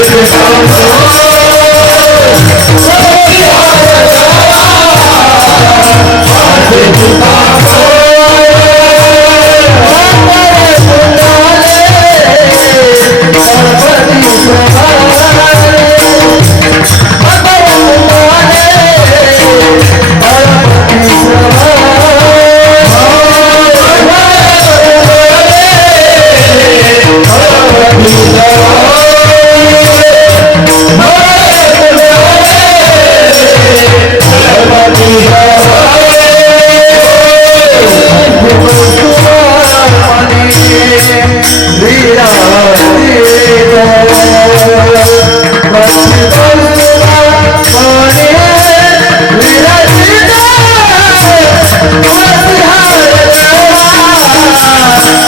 Christmas. Oh.